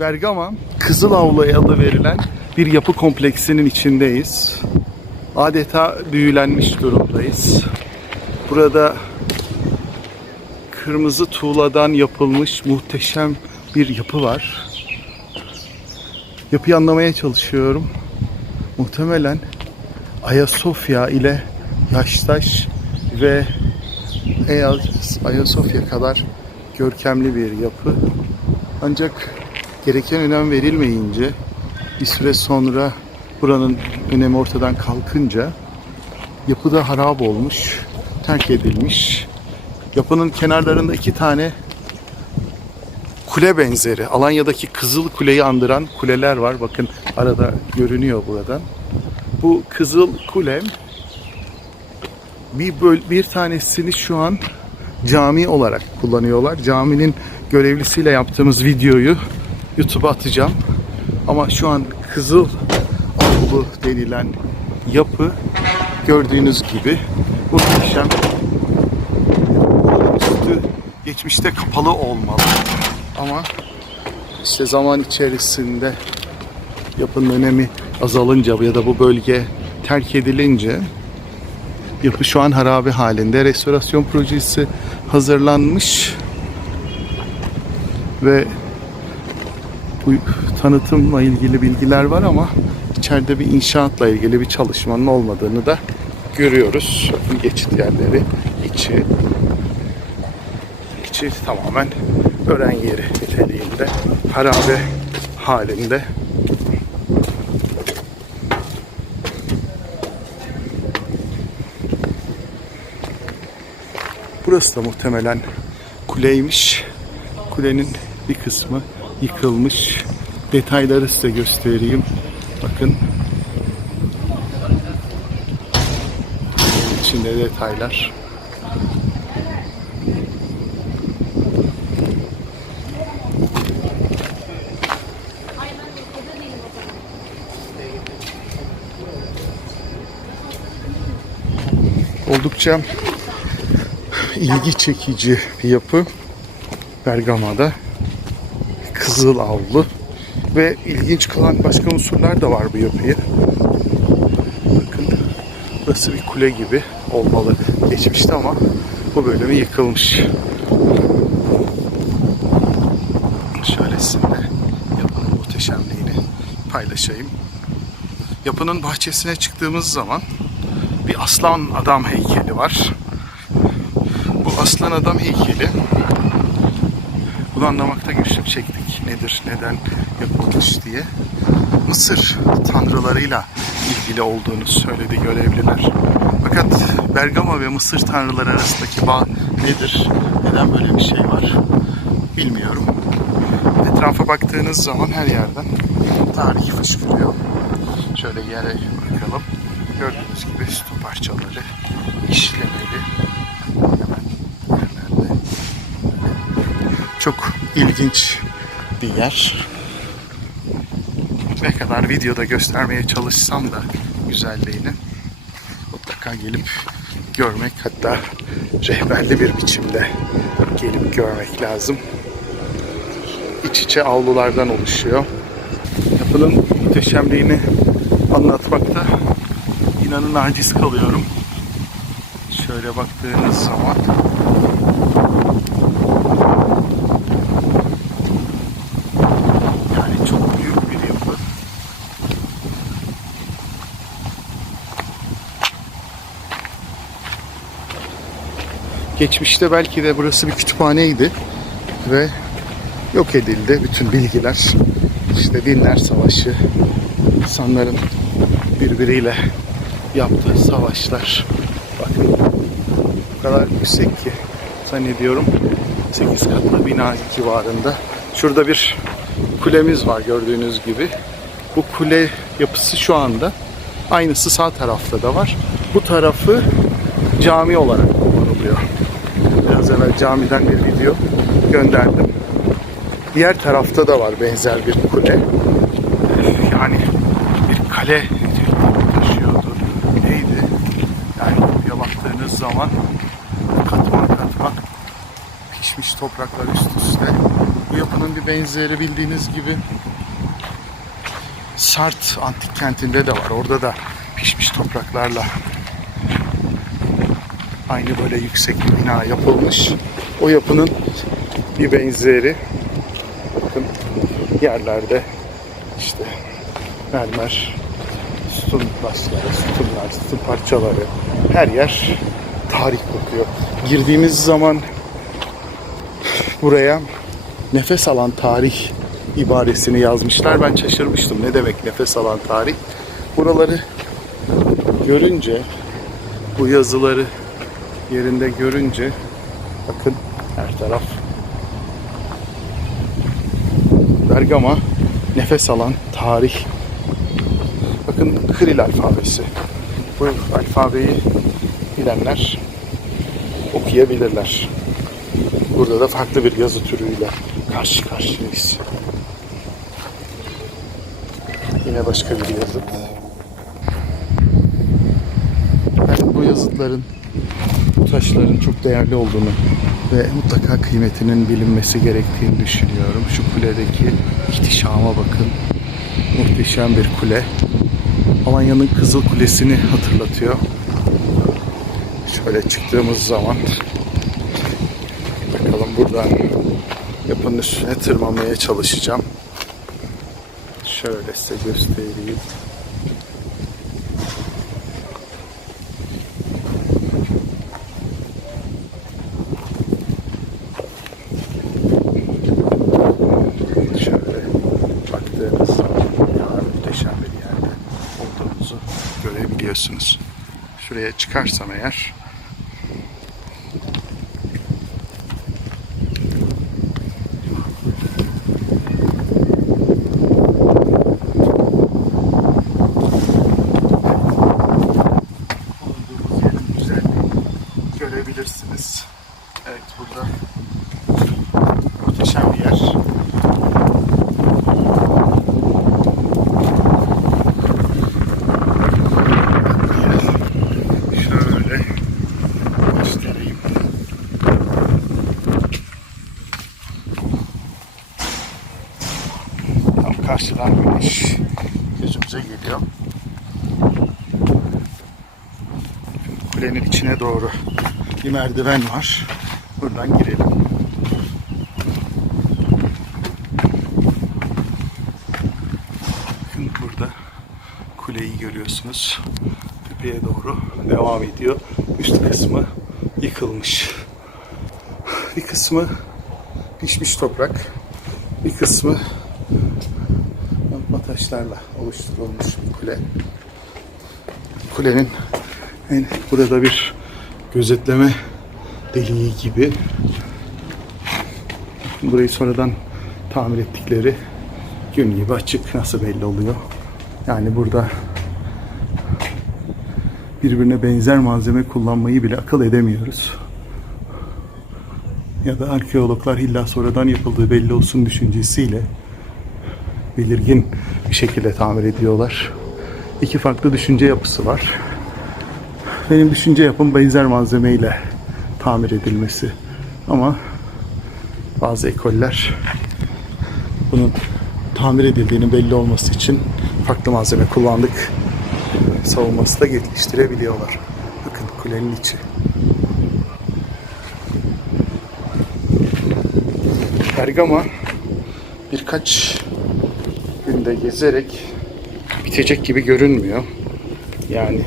Bergama Kızıl Avlu'ya adı verilen bir yapı kompleksinin içindeyiz. Adeta büyülenmiş durumdayız. Burada kırmızı tuğladan yapılmış muhteşem bir yapı var. Yapıyı anlamaya çalışıyorum. Muhtemelen Ayasofya ile Yaştaş ve Ayasofya kadar görkemli bir yapı. Ancak gereken önem verilmeyince bir süre sonra buranın önemi ortadan kalkınca yapı da harap olmuş, terk edilmiş. Yapının kenarlarında iki tane kule benzeri, Alanya'daki Kızıl Kule'yi andıran kuleler var. Bakın arada görünüyor buradan. Bu Kızıl Kule bir böl bir tanesini şu an cami olarak kullanıyorlar. Caminin görevlisiyle yaptığımız videoyu YouTube'a atacağım. Ama şu an Kızıl Avlu denilen yapı gördüğünüz gibi muhteşem. Üstü geçmişte kapalı olmalı. Ama işte zaman içerisinde yapının önemi azalınca ya da bu bölge terk edilince yapı şu an harabe halinde. Restorasyon projesi hazırlanmış ve bu tanıtımla ilgili bilgiler var ama içeride bir inşaatla ilgili bir çalışmanın olmadığını da görüyoruz. Geçit yerleri, içi içi tamamen öğren yeri niteliğinde, harabe halinde. Burası da muhtemelen kuleymiş. Kulenin bir kısmı yıkılmış. Detayları size göstereyim. Bakın. İçinde detaylar. Oldukça ilgi çekici bir yapı. Bergama'da Kızıl Avlu ve ilginç kılan başka unsurlar da var bu yapıyı. Bakın burası bir kule gibi olmalı geçmişte ama bu bölümü yıkılmış. Şöyle yapının muhteşemliğini paylaşayım. Yapının bahçesine çıktığımız zaman bir aslan adam heykeli var. Bu aslan adam heykeli bunu anlamakta güçlük çektik. Nedir, neden yapılmış diye. Mısır tanrılarıyla ilgili olduğunu söyledi görevliler. Fakat Bergama ve Mısır tanrıları arasındaki bağ nedir? Neden böyle bir şey var? Bilmiyorum. Etrafa baktığınız zaman her yerden tarih fışkırıyor. Şöyle yere bakalım. Gördüğünüz gibi sütun parçaları işlemeli. Hemen yerlerde. Çok ilginç bir yer. Ne kadar videoda göstermeye çalışsam da güzelliğini mutlaka gelip görmek hatta rehberli bir biçimde gelip görmek lazım. İç içe avlulardan oluşuyor. Yapının muhteşemliğini anlatmakta inanın aciz kalıyorum. Şöyle baktığınız zaman yani çok büyük bir yapı. Geçmişte belki de burası bir kütüphaneydi ve yok edildi bütün bilgiler. İşte dinler savaşı, insanların birbiriyle yaptığı savaşlar. Bakın bu kadar yüksek ki zannediyorum 8 katlı bina civarında. Şurada bir kulemiz var gördüğünüz gibi. Bu kule yapısı şu anda aynısı sağ tarafta da var. Bu tarafı cami olarak kullanılıyor. Biraz evvel camiden bir video gönderdim. Diğer tarafta da var benzer bir kule. Yani bir kale taşıyordu. Neydi? Yani buraya baktığınız zaman katman katman pişmiş topraklar üst üste. Bu yapının bir benzeri bildiğiniz gibi Sart antik kentinde de var. Orada da pişmiş topraklarla aynı böyle yüksek bir bina yapılmış. O yapının bir benzeri. Bakın yerlerde işte mermer sütun basları, sütunlar, sütun parçaları her yer tarih kokuyor. Girdiğimiz zaman buraya nefes alan tarih ibaresini yazmışlar. Ben şaşırmıştım. Ne demek nefes alan tarih? Buraları görünce bu yazıları yerinde görünce bakın her taraf Bergama nefes alan tarih. Bakın Kril alfabesi. Bu alfabeyi bilenler okuyabilirler. Burada da farklı bir yazı türüyle karşı karşıyayız. Yine başka bir yazıt ben bu yazıtların bu taşların çok değerli olduğunu ve mutlaka kıymetinin bilinmesi gerektiğini düşünüyorum. Şu kuledeki ihtişama bakın. Muhteşem bir kule. Alanya'nın Kızıl Kulesi'ni hatırlatıyor. Şöyle çıktığımız zaman bakalım buradan yapının üstüne tırmanmaya çalışacağım. Şöyle size göstereyim. şöyle baktığınız zaman ya muhteşem bir yerde olduğumuzu görebiliyorsunuz. Şuraya çıkarsam eğer görebilirsiniz. Evet burada muhteşem bir yer. Kulenin içine doğru bir merdiven var. Buradan girelim. Bakın burada kuleyi görüyorsunuz. Tepeye doğru devam ediyor. Üst kısmı yıkılmış. Bir kısmı pişmiş toprak. Bir kısmı taşlarla oluşturulmuş bir kule. Kulenin yani burada bir gözetleme deliği gibi burayı sonradan tamir ettikleri gün gibi açık nasıl belli oluyor. Yani burada birbirine benzer malzeme kullanmayı bile akıl edemiyoruz. Ya da arkeologlar illa sonradan yapıldığı belli olsun düşüncesiyle belirgin bir şekilde tamir ediyorlar. İki farklı düşünce yapısı var. Benim düşünce yapım benzer malzemeyle tamir edilmesi. Ama bazı ekoller bunun tamir edildiğinin belli olması için farklı malzeme kullandık savunması da geliştirebiliyorlar. Bakın kulenin içi. Bergama birkaç günde gezerek bitecek gibi görünmüyor. Yani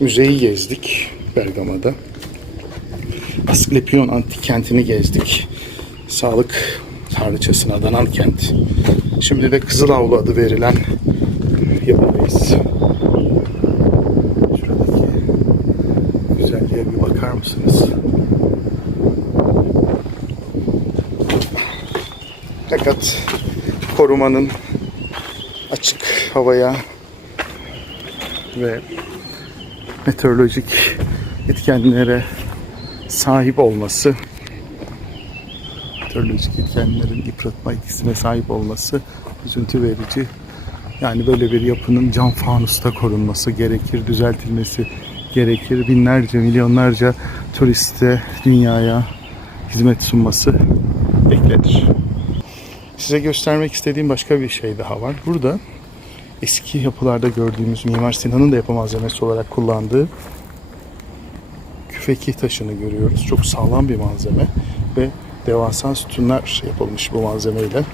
müzeyi gezdik Bergama'da. Asklepion antik kentini gezdik. Sağlık tanrıçasına adanan kent. Şimdi de Kızılavlu adı verilen yapıdayız. Şuradaki güzelliğe bir bakar mısınız? Fakat korumanın açık havaya ve meteorolojik etkenlere sahip olması meteorolojik etkenlerin yıpratma etkisine sahip olması üzüntü verici. Yani böyle bir yapının cam fanusta korunması gerekir, düzeltilmesi gerekir. Binlerce, milyonlarca turiste dünyaya hizmet sunması beklenir. Size göstermek istediğim başka bir şey daha var. Burada eski yapılarda gördüğümüz Mimar Sinan'ın da yapı malzemesi olarak kullandığı küfeki taşını görüyoruz. Çok sağlam bir malzeme ve devasa sütunlar yapılmış bu malzemeyle.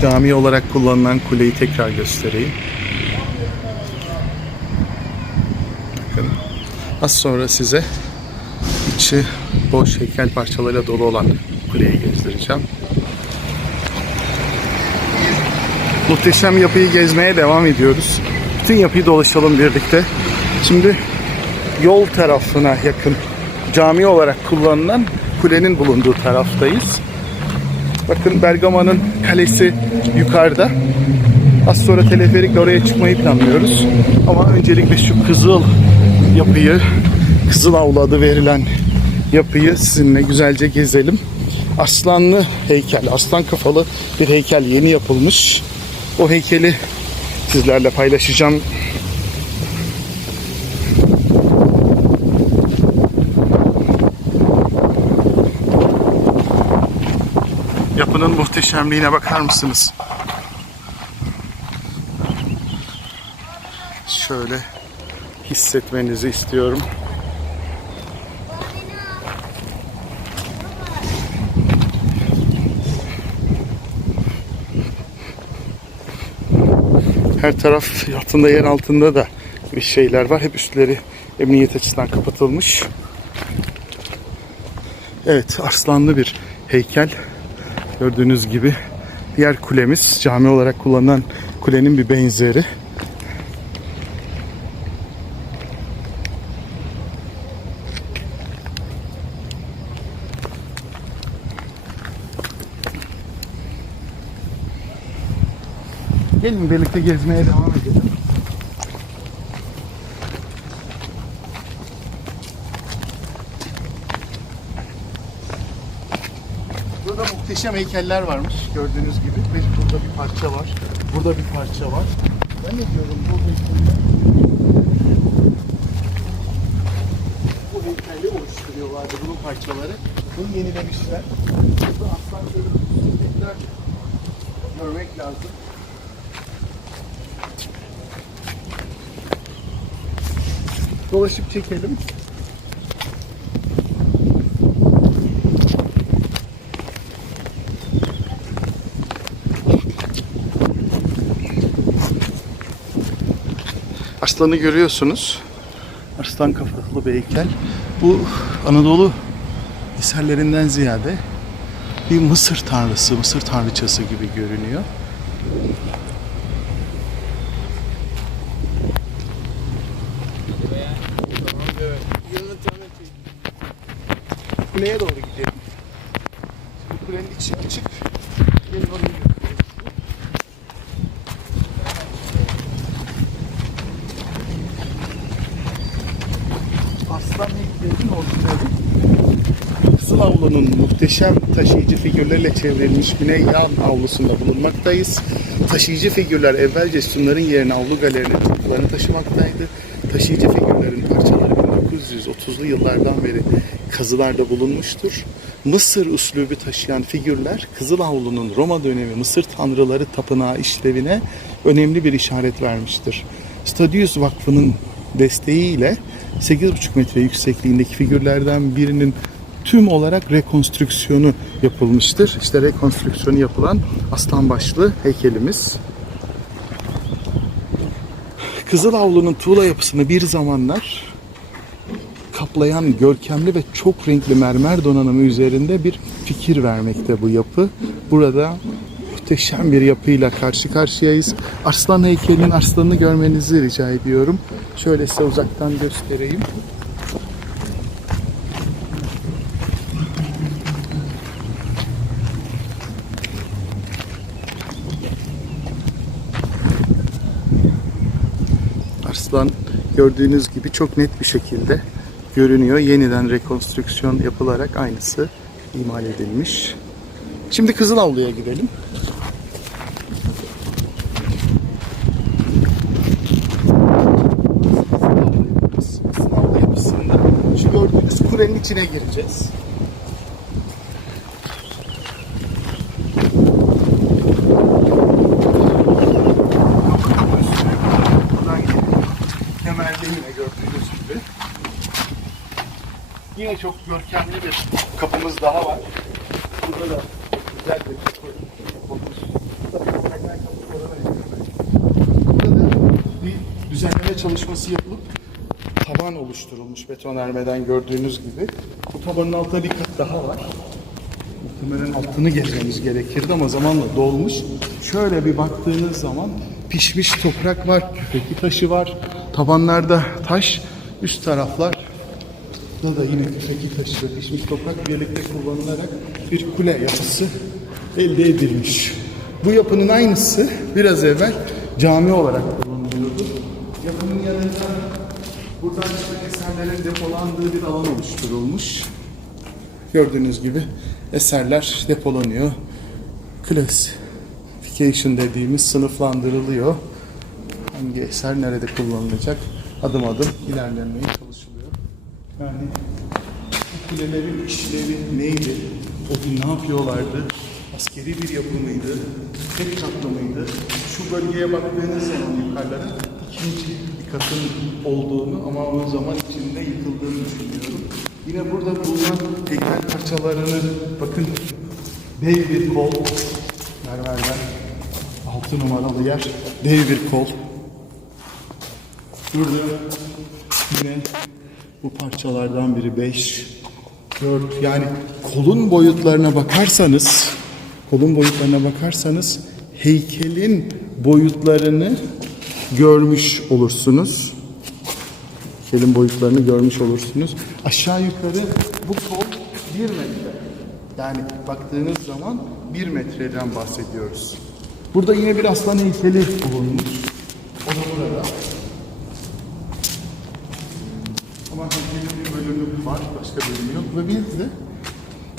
Cami olarak kullanılan kuleyi tekrar göstereyim. Bakın. Az sonra size içi boş heykel parçalarıyla dolu olan kuleyi gezdireceğim. Muhteşem yapıyı gezmeye devam ediyoruz. Bütün yapıyı dolaşalım birlikte. Şimdi yol tarafına yakın cami olarak kullanılan kulenin bulunduğu taraftayız. Bakın Bergama'nın kalesi yukarıda. Az sonra teleferikle oraya çıkmayı planlıyoruz. Ama öncelikle şu kızıl yapıyı, kızıl avlu adı verilen yapıyı sizinle güzelce gezelim. Aslanlı heykel, aslan kafalı bir heykel yeni yapılmış. O heykeli sizlerle paylaşacağım. Yapının muhteşemliğine bakar mısınız? Şöyle hissetmenizi istiyorum. Her taraf altında yer altında da bir şeyler var. Hep üstleri emniyet açısından kapatılmış. Evet, arslanlı bir heykel. Gördüğünüz gibi diğer kulemiz cami olarak kullanılan kulenin bir benzeri. Gelin birlikte gezmeye devam edelim. Burada muhteşem heykeller varmış gördüğünüz gibi. Ve burada bir parça var. Burada bir parça var. Ben ne diyorum bu heykeller? Bu heykeli oluşturuyorlardı bunun parçaları. Bunu yenilemişler. Burada aslan görmek lazım. Dolaşıp çekelim. Arslanı görüyorsunuz. Arslan kafalı bir heykel. Bu Anadolu eserlerinden ziyade bir Mısır tanrısı, Mısır tanrıçası gibi görünüyor. Kuleye doğru gidelim. Şimdi kulenin içi açık. Gelin oraya götürelim. Aslan heykelin orijinali. Kızıl Avlu'nun muhteşem taşıyıcı figürlerle çevrilmiş Güney Yan avlusunda bulunmaktayız. Taşıyıcı figürler evvelce sütunların yerine avlu galerinin çocuklarını taşımaktaydı. Taşıyıcı figürlerin parçaları 1930'lu yıllardan beri kazılarda bulunmuştur. Mısır üslubu taşıyan figürler Kızıl Avlu'nun Roma dönemi Mısır tanrıları tapınağı işlevine önemli bir işaret vermiştir. Stadius Vakfı'nın desteğiyle 8,5 metre yüksekliğindeki figürlerden birinin tüm olarak rekonstrüksiyonu yapılmıştır. İşte rekonstrüksiyonu yapılan aslan başlı heykelimiz. Kızıl Avlu'nun tuğla yapısını bir zamanlar kaplayan görkemli ve çok renkli mermer donanımı üzerinde bir fikir vermekte bu yapı. Burada muhteşem bir yapıyla karşı karşıyayız. Arslan heykelinin arslanını görmenizi rica ediyorum. Şöyle size uzaktan göstereyim. Arslan gördüğünüz gibi çok net bir şekilde görünüyor. Yeniden rekonstrüksiyon yapılarak aynısı imal edilmiş. Şimdi Kızılavlu'ya gidelim. Kızılavlu yapısında şu gördüğünüz kurenin içine gireceğiz. Yine çok görkemli bir kapımız daha var. Burada da güzel bir düzenleme çalışması yapılıp taban oluşturulmuş betonarmeden gördüğünüz gibi. Bu tabanın altında bir kat daha var. Muhtemelen altını gezmemiz gerekirdi ama zamanla dolmuş. Şöyle bir baktığınız zaman pişmiş toprak var, küfeki taşı var. Tabanlarda taş, üst taraflar da da yine küfeki taşı ve pişmiş toprak birlikte kullanılarak bir kule yapısı elde edilmiş. Bu yapının aynısı biraz evvel cami olarak kullanılıyordu. Yapının yanında buradan çıkan eserlerin depolandığı bir alan oluşturulmuş. Gördüğünüz gibi eserler depolanıyor. Classification dediğimiz sınıflandırılıyor. Hangi eser nerede kullanılacak adım adım ilerlenmeye çalışılıyor. Yani bu kulelerin işlevi neydi? O gün ne yapıyorlardı? Askeri bir yapı mıydı? Tek katlı mıydı? Şu bölgeye baktığınız zaman yukarılara ikinci bir katın olduğunu ama o zaman içinde yıkıldığını düşünüyorum. Yine burada bulunan heykel parçalarını bakın dev bir kol mermerden altı numaralı yer dev bir kol Burada yine bu parçalardan biri 5, 4 yani kolun boyutlarına bakarsanız kolun boyutlarına bakarsanız heykelin boyutlarını görmüş olursunuz. Heykelin boyutlarını görmüş olursunuz. Aşağı yukarı bu kol 1 metre. Yani baktığınız zaman 1 metreden bahsediyoruz. Burada yine bir aslan heykeli bulunmuş. O da burada. Ama heykelin bir bölümü var, başka bölümü yok. Ve bir de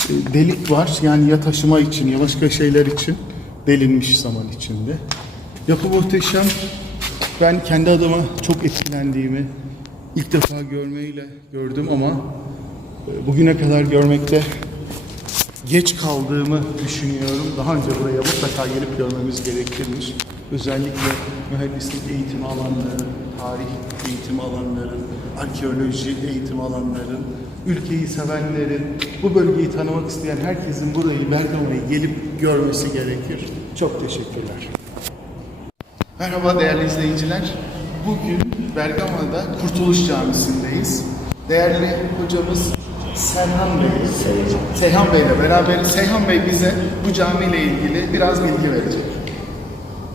e, delik var. Yani ya taşıma için ya başka şeyler için delinmiş zaman içinde. Yapı muhteşem. Ben kendi adıma çok etkilendiğimi ilk defa görmeyle gördüm ama e, bugüne kadar görmekte geç kaldığımı düşünüyorum. Daha önce buraya mutlaka gelip görmemiz gerekirmiş. Özellikle mühendislik eğitimi alanları, tarih eğitimi alanları, arkeoloji eğitimi alanları, ülkeyi sevenlerin, bu bölgeyi tanımak isteyen herkesin burayı, Bergama'yı gelip görmesi gerekir. Çok teşekkürler. Merhaba değerli izleyiciler. Bugün Bergama'da Kurtuluş Camisi'ndeyiz. Değerli hocamız Serhan Bey, Seyhan Bey ile beraber Seyhan Bey bize bu camiyle ilgili biraz bilgi verecek.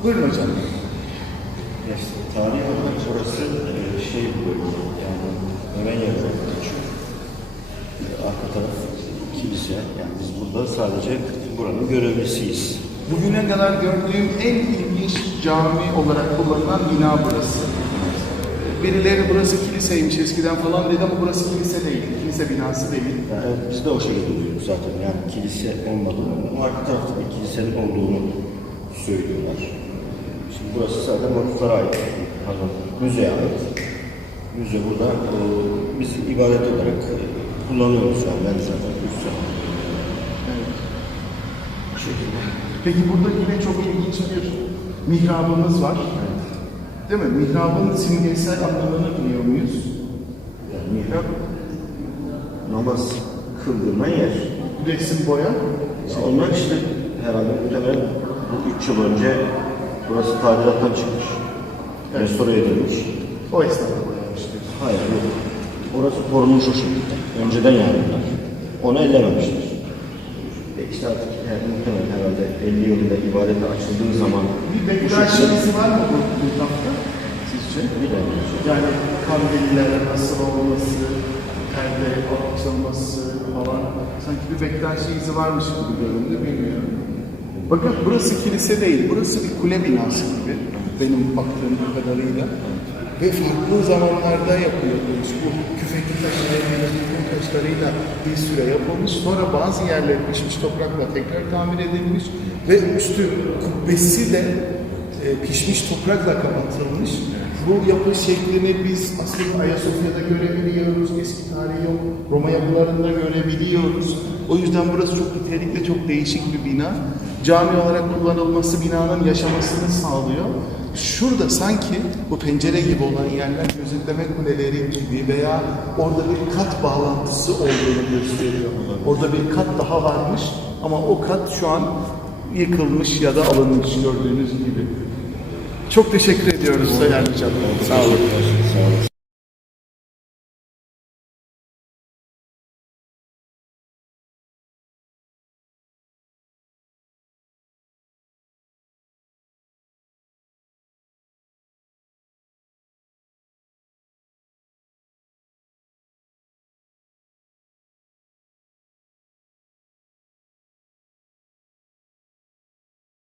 Buyurun hocam. İşte tarihi olarak burası e, şey bölge, yani Ören yer olarak geçiyor. E, Arka taraf kilise, yani biz burada sadece buranın görevlisiyiz. Bugüne kadar gördüğüm en ilginç cami olarak kullanılan bina burası. Birileri burası kiliseymiş eskiden falan dedi ama burası kilise değil, kilise binası değil. Yani biz de o şekilde duyuyoruz zaten, yani kilise olmadığını, ama arka tarafta bir kilisenin olduğunu söylüyorlar. Şimdi burası zaten vakıflara ait, pardon, müzeye ait. Müze burada e, biz ibadet olarak e, kullanıyoruz şu an, ben zaten müze. Bu şekilde. Peki burada yine çok ilginç bir mihrabımız var. Değil mi? Mihrabın simgesel anlamını biliyor muyuz? Yani mihrap namaz kıldırma yer. Resim boya. Onlar işte herhalde muhtemelen bu üç yıl önce burası tadilattan çıkmış. Restore edilmiş. O esnada boyanmış diyorsun. Hayır yok. Orası korunmuş o şekilde. Önceden yani bunlar. Onu ellememişler. E işte artık yani muhtemelen herhalde 50 yılında ibadete açıldığı zaman Bir şekilde izi var mı bu mihrapta sizce? bilemiyoruz. Yani kandillere nasıl olması, perde açılması falan. Sanki bir Bektaşi izi varmış gibi göründü, bilmiyorum. Bakın burası kilise değil, burası bir kule binası gibi. Benim baktığım kadarıyla. Ve farklı zamanlarda yapılmış. Bu küfekli taşlarıyla, kum taşlarıyla bir süre yapılmış. Sonra bazı yerler pişmiş toprakla tekrar tamir edilmiş. Ve üstü kubbesi de e, pişmiş toprakla kapatılmış. Bu yapı şeklini biz aslında Ayasofya'da görebiliyoruz. Eski tarihi yok. Roma yapılarında görebiliyoruz. O yüzden burası çok nitelikli, çok değişik bir bina. Cami olarak kullanılması binanın yaşamasını sağlıyor. Şurada sanki bu pencere gibi olan yerler gözetleme kuleleri gibi veya orada bir kat bağlantısı olduğunu gösteriyor. Orada bir kat daha varmış ama o kat şu an yıkılmış ya da alınmış gördüğünüz gibi. Çok teşekkür ediyoruz Sayın Hocam. Sağ olun. Sağ olun.